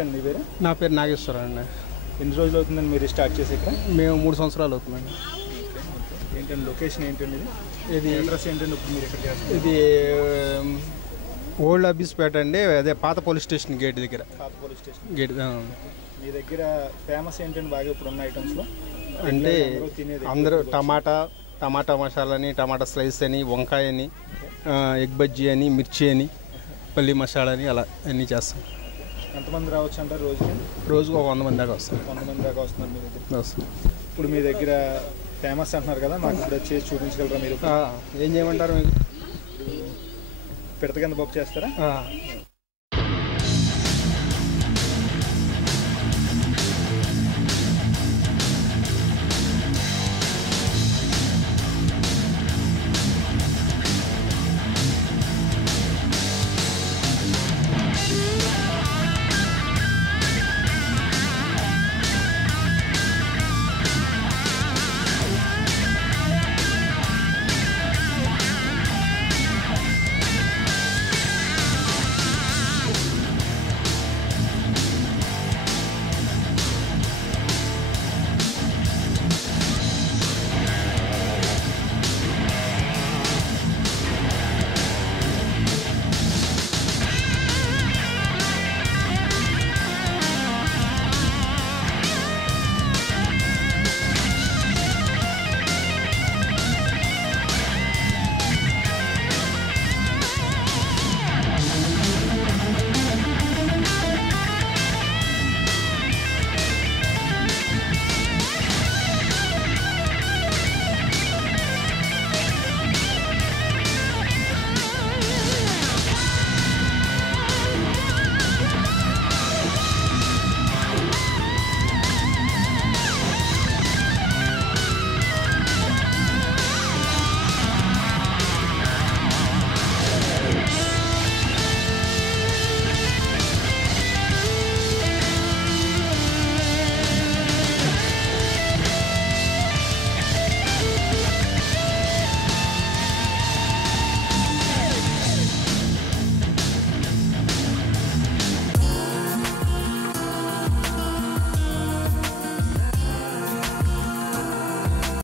పేరండి మీ పేరు? నా పేరు నాగేశ్వరరావు అండి. ఎన్ని రోజులు అవుతుందండి మీరు స్టార్ట్ చేసి ఇక్కడ? మేము 3 సంవత్సరాలు అవుతుందండి. ఏంటండి లొకేషన్ ఏంటండి ఇది అడ్రస్ ఏంటండి ఇప్పుడు మీరు ఇక్కడ చేస్తారు? ఇది ఓల్డ్ అబ్బీస్పేట అండి, అదే పాత పోలీస్ స్టేషన్ గేట్ దగ్గర. పాత పోలీస్ స్టేషన్ గేట్ మీ దగ్గర ఫేమస్ ఏంటండి బాగా ఇప్పుడు ఉన్న ఐటమ్స్లో? అంటే అందరూ టమాటా మసాలా అని, టమాటా స్లైస్ అని, వంకాయ అని, ఎగ్ బజ్జీ అని, మిర్చి అని, పల్లి మసాలా అని, అలా అన్నీ చేస్తాం. ఎంతమంది రావచ్చు అంటారు రోజుకి? రోజుకు ఒక 100 మంది దాకా వస్తారు. 100 మంది దాకా వస్తున్నారు మీ దగ్గర? వస్తాం. ఇప్పుడు మీ దగ్గర ఫేమస్ అంటున్నారు కదా, మాకు ఇప్పుడు చేసి చూపించగలరా మీరు? ఏం చేయమంటారు మీకు? పిడత కింద బొక్క చేస్తారా?